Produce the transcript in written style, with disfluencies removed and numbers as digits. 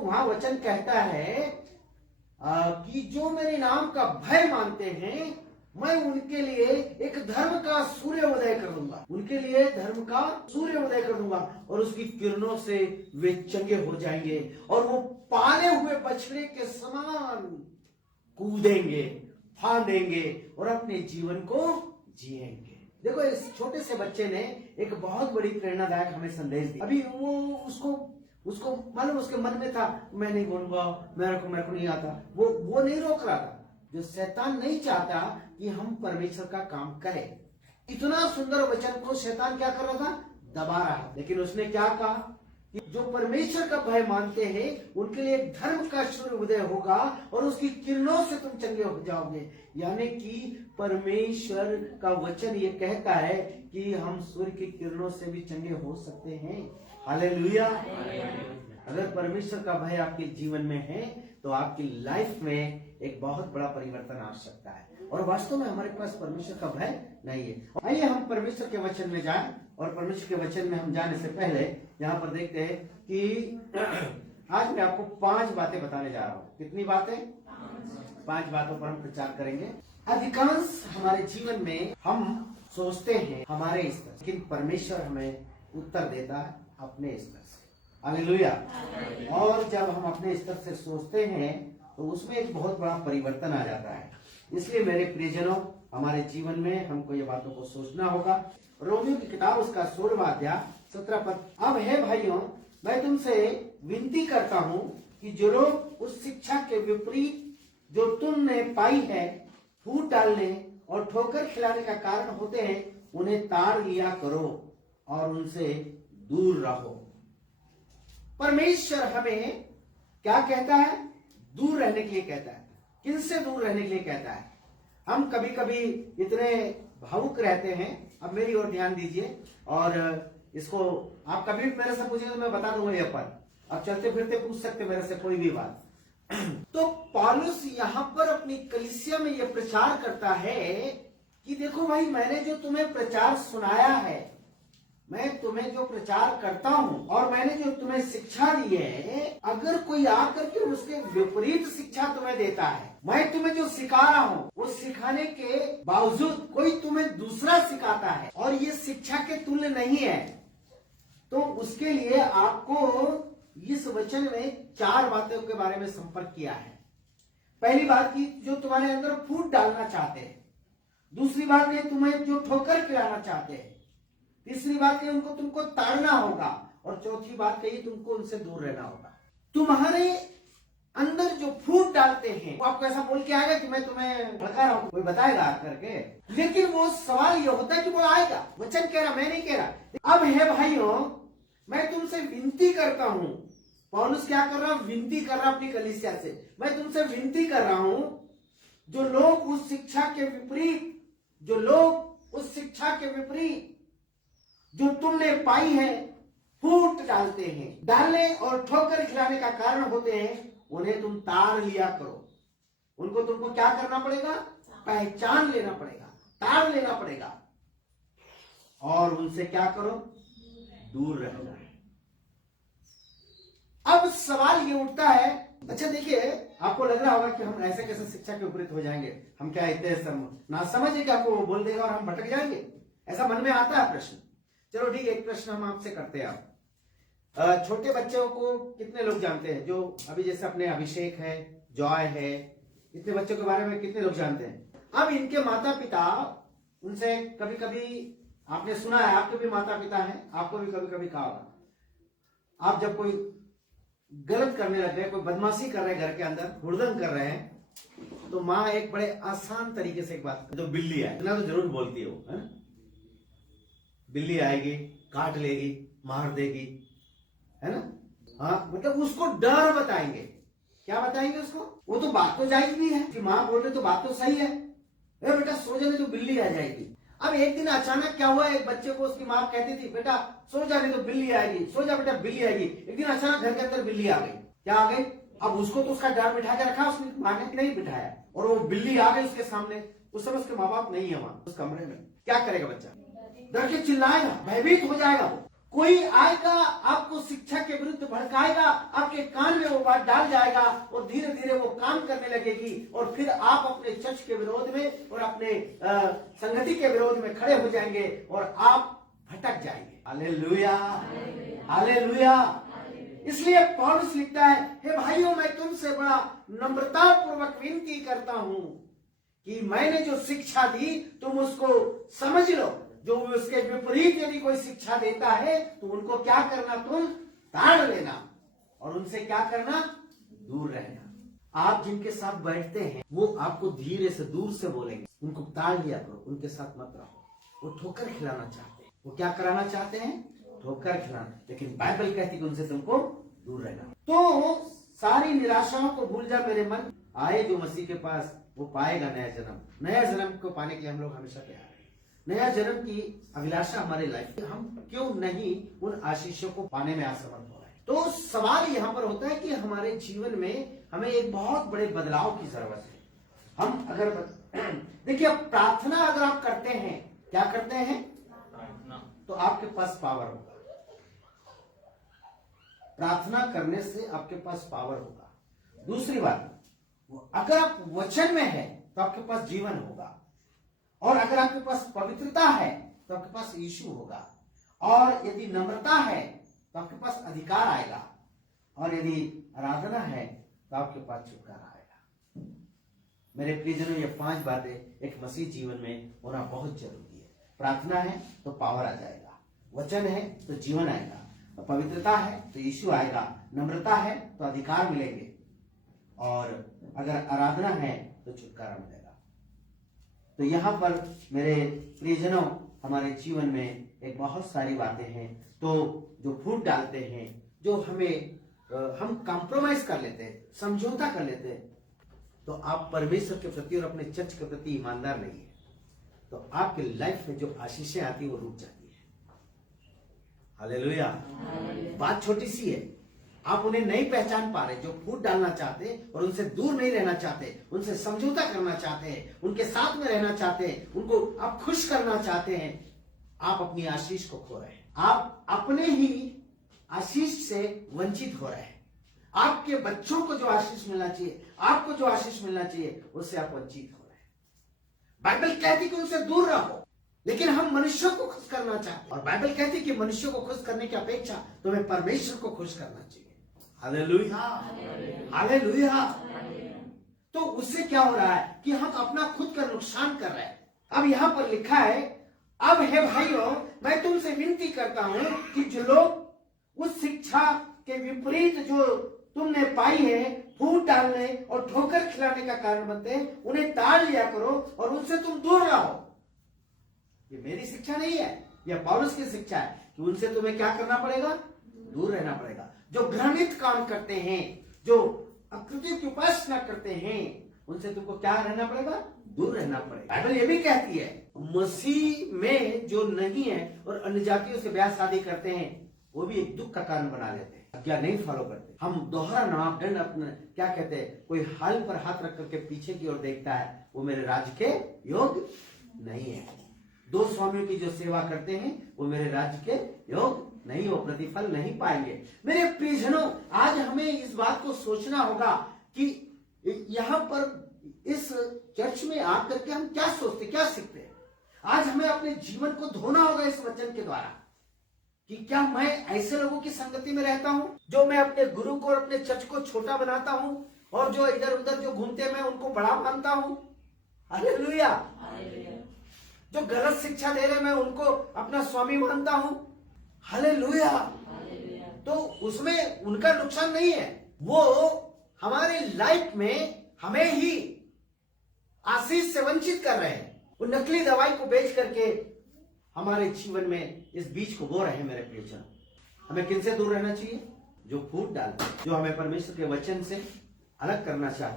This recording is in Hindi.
वहां वचन कहता है कि जो मेरे नाम का भय मानते हैं मैं उनके लिए एक धर्म का सूर्य उदय कर दूंगा, उनके लिए धर्म का सूर्य उदय कर दूंगा और उसकी किरणों से वे चंगे हो जाएंगे और वो पाले हुए बछड़े के समान कूदेंगे, फांदेंगे और अपने जीवन को जिएंगे। देखो, इस छोटे से बच्चे ने एक बहुत बड़ी प्रेरणादायक हमें संदेश दिया। अभी वो उसको मालूम, उसके मन में था मैं नहीं बोलूंगा, मेरे को नहीं आता, वो नहीं रोक रहा था। जो शैतान नहीं चाहता कि हम परमेश्वर का काम करें। इतना सुंदर वचन को शैतान क्या कर रहा था? दबा रहा है। लेकिन उसने क्या कहा कि जो परमेश्वर का भय मानते हैं उनके लिए एक धर्म का सूर्य उदय होगा और उसकी किरणों से तुम चंगे हो जाओगे। यानी कि परमेश्वर का वचन ये कहता है कि हम सूर्य की किरणों से भी चंगे हो सकते हैं। हालेलुया। अगर परमेश्वर का भय आपके जीवन में है तो आपकी लाइफ में एक बहुत बड़ा परिवर्तन आ सकता है। और वास्तव में हमारे पास परमेश्वर का भय नहीं है। आइए हम परमेश्वर के वचन में जाएं। और परमेश्वर के वचन में हम जाने से पहले यहाँ पर देखते हैं कि आज मैं आपको 5 बातें बताने जा रहा हूँ। कितनी बातें? 5 बातों पर हम प्रचार करेंगे। अधिकांश हमारे जीवन में हम सोचते हैं हमारे स्तर से, लेकिन परमेश्वर हमें उत्तर देता है अपने स्तर से। हालेलुया। और जब हम अपने स्तर से सोचते हैं तो उसमें एक बहुत बड़ा परिवर्तन आ जाता है। इसलिए मेरे प्रियजनों, हमारे जीवन में हमको ये बातों को सोचना होगा। रोमियो की किताब उसका 16वां अध्याय 17 पद। अब हे भाइयों, मैं तुमसे विनती करता हूँ कि जो लोग उस शिक्षा के विपरीत जो तुमने पाई है फूट डालने और ठोकर खिलाने का कारण होते हैं, उन्हें ताड़ लिया करो और उनसे दूर रहो। परमेश्वर हमें क्या कहता है? दूर रहने के लिए कहता है। किनसे दूर रहने के लिए कहता है? हम कभी कभी इतने भावुक रहते हैं। अब मेरी ओर ध्यान दीजिए और इसको आप कभी मेरे से पूछेंगे तो मैं बता दूंगा ये पद। आप चलते फिरते पूछ सकते मेरे से कोई भी बात। तो पौलुस यहाँ पर अपनी कलीसिया में यह प्रचार करता है कि देखो भाई, मैंने जो तुम्हें प्रचार सुनाया है, मैं तुम्हें जो प्रचार करता हूं और मैंने जो तुम्हें शिक्षा दी है, अगर कोई आकर के उसके विपरीत शिक्षा तुम्हें देता है, मैं तुम्हें जो सिखा रहा हूं उस सिखाने के बावजूद कोई तुम्हें दूसरा सिखाता है और ये शिक्षा के तुल्य नहीं है, तो उसके लिए आपको इस वचन में 4 बातों के बारे में संपर्क किया है। पहली बात की जो तुम्हारे अंदर फूट डालना चाहते हैं। दूसरी बात ये तुम्हें जो ठोकर खिलाना चाहते हैं। तीसरी बात ये उनको तुमको ताड़ना होगा। और चौथी बात कही तुमको उनसे दूर रहना होगा। तुम्हारे अंदर जो फूट डालते हैं वो आपको ऐसा बोल के आएगा कि मैं तुम्हें भड़का रहा हूं, कोई बताएगा करके। लेकिन वो सवाल ये होता है कि वो आएगा। वचन कह रहा, मैं नहीं कह रहा। अब है भाइयों, मैं तुमसे विनती करता हूं। पौलुस क्या कर रहा? विनती कर रहा अपनी कलीसिया से। मैं तुमसे विनती कर रहा हूं, जो लोग उस शिक्षा के विपरीत जो तुमने पाई है फूट डालते हैं, डालने और ठोकर खिलाने का कारण होते हैं, उन्हें तुम ताड़ लिया करो। उनको तुमको क्या करना पड़ेगा? पहचान लेना पड़ेगा, ताड़ लेना पड़ेगा और उनसे क्या करो? दूर रहना है। अब सवाल ये उठता है, अच्छा देखिए, आपको लग रहा होगा कि हम ऐसे कैसे शिक्षा के विपरीत हो जाएंगे, हम क्या इतने ना समझे कि आपको वो बोल देगा और हम भटक जाएंगे, ऐसा मन में आता है प्रश्न। चलो ठीक है, एक प्रश्न हम आपसे करते हैं। आप छोटे बच्चों को कितने लोग जानते हैं? जो अभी जैसे अपने अभिषेक है, जॉय है, इतने बच्चों के बारे में कितने लोग जानते हैं? अब इनके माता पिता उनसे कभी कभी आपने सुना है, आपके भी माता पिता हैं, आपको भी कभी कभी कहा होगा, आप जब कोई गलत करने लग गए, कोई बदमाशी कर रहे हैं घर के अंदर, हुड़दंग कर रहे हैं, तो माँ एक बड़े आसान तरीके से एक बात, जो बिल्ली है ना, तो जरूर बोलती है वो, है ना? बिल्ली आएगी, काट लेगी, मार देगी, है ना? हाँ, मतलब उसको डर बताएंगे। क्या बताएंगे उसको? वो तो बात तो जायज भी है कि माँ बोल रहे तो बात तो सही है, बेटा सो जाने तो बिल्ली आ जाएगी। अब एक दिन अचानक क्या हुआ, एक बच्चे को उसकी माँ कहती थी बेटा सो जा नहीं तो बिल्ली आएगी, सो जा बेटा बिल्ली आएगी। एक दिन अचानक घर के अंदर बिल्ली आ गई। क्या आ गई? अब उसको तो उसका डर बिठा के रखा, उसने माँ ने नहीं बिठाया और वो बिल्ली आ गई उसके सामने। उस समय उसके माँ बाप नहीं है वहां उस कमरे में। क्या करेगा बच्चा? डर के चिल्लाएगा, भयभीत हो जाएगा वो। कोई आएगा आपको शिक्षा के विरुद्ध भड़काएगा, आपके कान में वो बात डाल जाएगा और धीरे धीरे वो काम करने लगेगी और फिर आप अपने चर्च के विरोध में और अपने संगति के विरोध में खड़े हो जाएंगे और आप भटक जाएंगे। Hallelujah, hallelujah. इसलिए पौलुस लिखता है, हे भाइयों, मैं तुमसे बड़ा नम्रता पूर्वक विनती करता हूं कि मैंने जो शिक्षा दी तुम उसको समझ लो। जो उसके विपरीत यदि कोई शिक्षा देता है तो उनको क्या करना, तुम ताड़ लेना और उनसे क्या करना, दूर रहना। आप जिनके साथ बैठते हैं वो आपको धीरे से दूर से बोलेंगे, उनको ताड़ लिया करो, उनके साथ मत रहो। वो ठोकर खिलाना चाहते हैं, वो क्या कराना चाहते हैं, ठोकर खिलाना। लेकिन बाइबल कहती है कि उनसे तुमको दूर रहना। तो सारी निराशाओं को भूल जा मेरे मन, आए जो मसीह के पास वो पाएगा नया जन्म। नया जन्म को पाने के लिए हम लोग हमेशा तैयार हैं। नया जन्म की अभिलाषा हमारे लाइफ में, हम क्यों नहीं उन आशीषों को पाने में असमर्थ हो रहे हैं। तो सवाल यहाँ पर होता है कि हमारे जीवन में हमें एक बहुत बड़े बदलाव की जरूरत है। हम अगर देखिए, प्रार्थना अगर आप करते हैं, क्या करते हैं, तो आपके पास पावर होगा। प्रार्थना करने से आपके पास पावर होगा। दूसरी बात, अगर आप वचन में है तो आपके पास जीवन होगा, और अगर आपके पास पवित्रता है तो आपके पास यीशु होगा, और यदि नम्रता है तो आपके पास अधिकार आएगा, और यदि आराधना है तो आपके पास छुटकारा आएगा। मेरे प्रियजनों, ये 5 बातें एक मसीह जीवन में होना बहुत जरूरी है। प्रार्थना है तो पावर आ जाएगा, वचन है तो जीवन आएगा, पवित्रता है तो यीशु आएगा, नम्रता है तो अधिकार मिलेंगे, और अगर आराधना है तो छुटकारा मिलेगा। तो यहाँ पर मेरे प्रियजनों, हमारे जीवन में एक बहुत सारी बातें हैं तो जो फूट डालते हैं, जो हम कॉम्प्रोमाइज कर लेते हैं, समझौता कर लेते हैं, तो आप परमेश्वर के प्रति और अपने चर्च के प्रति ईमानदार नहीं है, तो आपके लाइफ में जो आशीषें आती है वो रुक जाती है। हालेलुया। बात छोटी सी है, आप उन्हें नहीं पहचान पा रहे, जो फूट डालना चाहते और उनसे दूर नहीं रहना चाहते, उनसे समझौता करना चाहते हैं, उनके साथ में रहना चाहते हैं, उनको आप खुश करना चाहते हैं, आप अपनी आशीष को खो रहे हैं। आप अपने ही आशीष से वंचित हो रहे हैं। आपके बच्चों को जो आशीष मिलना चाहिए, आपको जो आशीष मिलना चाहिए, उससे आप वंचित हो रहे हैं। बाइबल कहती कि उनसे दूर रहो, लेकिन हम मनुष्यों को खुश करना चाहते हैं, और बाइबल कहती कि मनुष्यों को खुश करने की अपेक्षा तुम्हें परमेश्वर को खुश करना चाहिए। Hallelujah, hallelujah. तो उससे क्या हो रहा है कि हम अपना खुद का नुकसान कर रहे हैं। अब यहां पर लिखा है, अब हे भाइयों, मैं तुमसे विनती करता हूं कि जो लोग उस शिक्षा के विपरीत जो तुमने पाई है, फूट डालने और ठोकर खिलाने का कारण बनते हैं, उन्हें ताड़ लिया करो और उनसे तुम दूर रहो। ये मेरी शिक्षा नहीं है, यह पौलुस की शिक्षा है कि उनसे तुम्हें क्या करना पड़ेगा, दूर रहना पड़ेगा। जो घृणित काम करते हैं, जो आकृति की उपासना करते हैं, उनसे तुमको क्या रहना पड़ेगा, दूर रहना पड़ेगा। बाइबल ये भी कहती है, मसीह में जो नहीं है और अन्य जातियों से ब्याह शादी करते हैं, वो भी एक दुख का कारण बना लेते हैं, आज्ञा नहीं फॉलो करते। हम दोहरा मापदंड अपने क्या कहते हैं, कोई हाल पर हाथ रख करके पीछे की ओर देखता है, वो मेरे राज्य के योग्य नहीं है। 2 स्वामियों की जो सेवा करते हैं वो मेरे राज्य के योग्य नहीं, वो प्रतिफल नहीं पाएंगे। मेरे प्रियजनों, आज हमें इस बात को सोचना होगा कि यहाँ पर इस चर्च में आकर के हम क्या सोचते, क्या सीखते हैं। आज हमें अपने जीवन को धोना होगा इस वचन के द्वारा कि क्या मैं ऐसे लोगों की संगति में रहता हूं जो मैं अपने गुरु को और अपने चर्च को छोटा बनाता हूं, और जो इधर उधर जो घूमते हैं मैं उनको बड़ा मानता हूं। हालेलुया। जो गलत शिक्षा दे रहे मैं उनको अपना स्वामी मानता हूं। हालेलुया। तो उसमें उनका नुकसान नहीं है, वो हमारे लाइफ में हमें ही आशीष से वंचित कर रहे हैं। वो नकली दवाई को बेच करके हमारे जीवन में इस बीज को बो रहे हैं। मेरे प्रियजन, हमें किनसे दूर रहना चाहिए, जो फूट डालते हैं, जो हमें परमेश्वर के वचन से अलग करना चाहते हैं।